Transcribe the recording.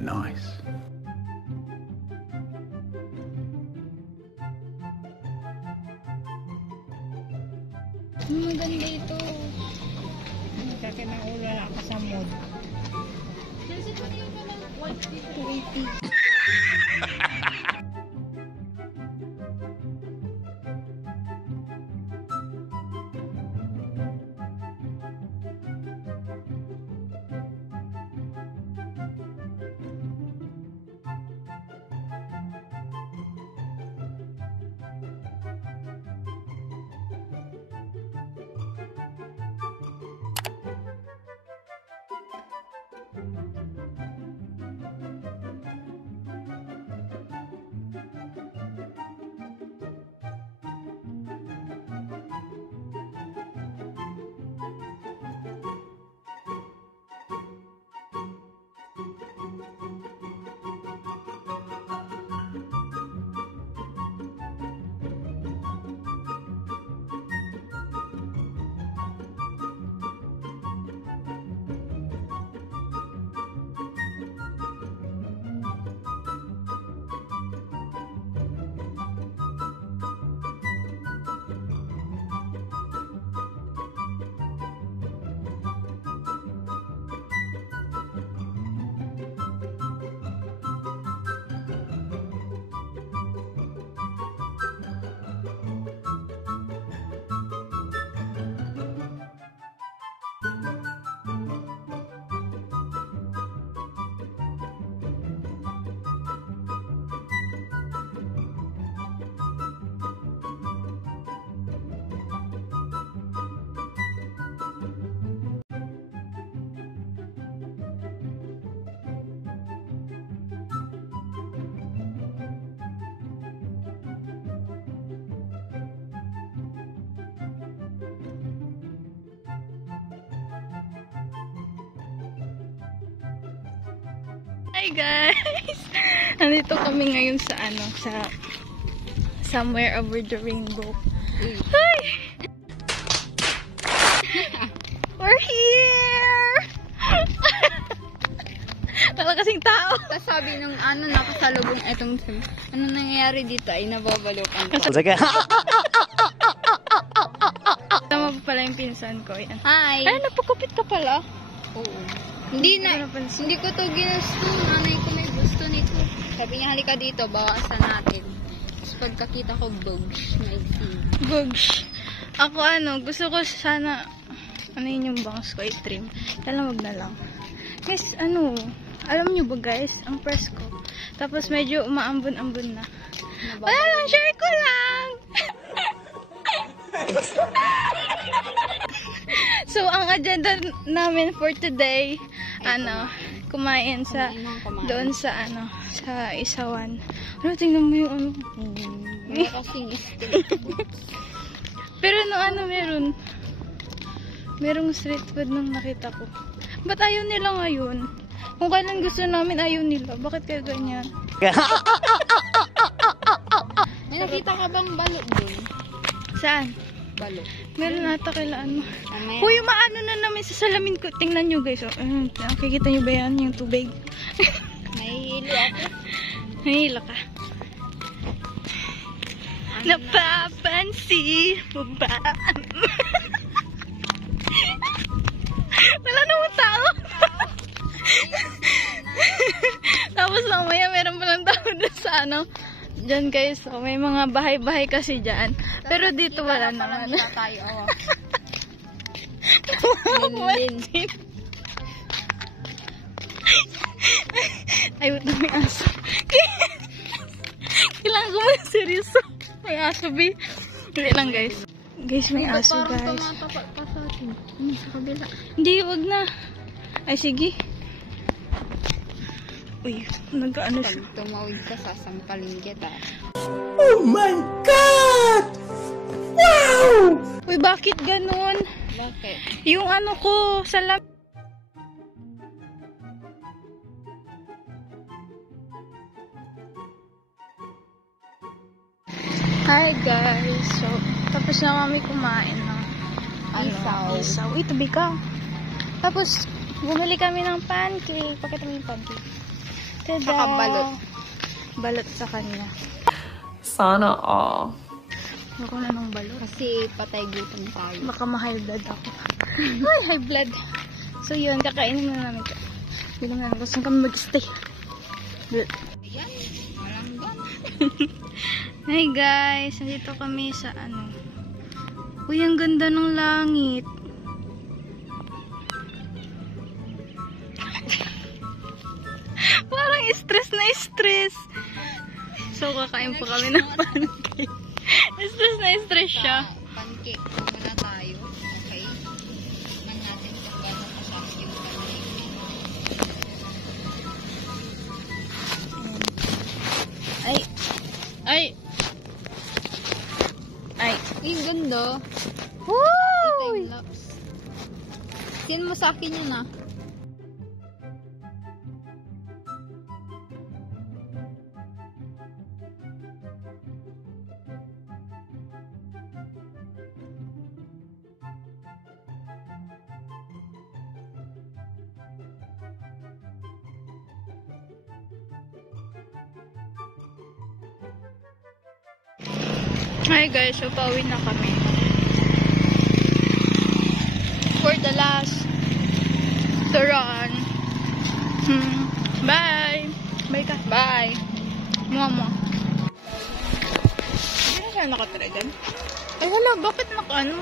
Nice. Maganda ito. Kaya na ulo na ako sa mood. 280. Hi guys! Nandito kami ngayon sa Somewhere Over the Rainbow. Hi! We're here! Wala kasing tao. Tapos sabi nung nakasalubong etong nangyayari dito ay nababalokan ko. Tama pa pala yung pinsan ko. Yan. Hi! Ay, napakupit ka pala. Oo. Hindi ko to ginusto. Nanay ko may gusto nito. Sabi niya, halika dito, bawasan natin. Tapos pagkakita ko, bugs. Bugs. Ako gusto ko sana, yun yung bangs ko, i-trim. Kailan wag na lang. Guys, alam nyo ba guys, ang press ko. Tapos medyo umaambon-ambon na. Wala lang, share ko lang! So, ang agenda namin for today, kumain doon sa sa Isawan. Tingnan mo yung Kasing steak. Pero merong street food nung nakita ko. Ba't ayaw nila ngayon? Kung kailan gusto namin, ayaw nila. Bakit kayo ganyan? May nakita ka bang balot dun? Saan? Balot. Meron ata kailaan mo. Huy, umaano na namin sa salamin ko. Tingnan nyo guys. Nakikita nyo ba yan? Yung tubig. Nahihilo ako. Nahihilo ka. Napapansin mo ba? Wala namang tao. Tapos mamaya meron palang tao doon sa dyan guys. So, may mga bahay-bahay kasi dyan. Pero dito wala naman. Ay, wait na, may aso. Kailangan ko muna seryoso. May aso, B. Hindi lang, guys. Guys, may aso, guys. Parang tumatapak pa sa atin. Sa kabila. Hindi, wag na. Ay, sige. Uy, nag-ano siya. Pag tumawid ka, sasampalin kita. Oh my God! Wow! Uy, bakit ganun? Bakit? Yung ko, salam. Hi guys! So, tapos na kami kumain ng isaw. Uy, tabi ka. Tapos, bumili kami ng pancake. Pakita mo yung pancake. Tada! Saka balot. Balot sa kanya. Sana all. Ako na ng balot. Kasi patay gutom tayo. Baka ma-high blood ako. Ay, high blood. So yun, kakainin muna namin ito. Hindi naman namin gusto kami mag-stay. Ayan, malanggan. Hi guys, nandito kami sa ano. Uy, ang ganda ng langit. Parang stress na stress. So, kakain po kami ng pancake. Stress na stress siya. Pancake muna tayo. Okay? Man natin kung gano'n kasas yung pancake. Ay. Ay. Ay. Yung ganda. Woo! Time lapse. Sin mo sa akin yun ah. Hi guys, so pauwi na kami. For the last to run. Bye! Bye ka. Bye! Mama. Hindi na siya nakatregan. Ay hala, bakit naka ano?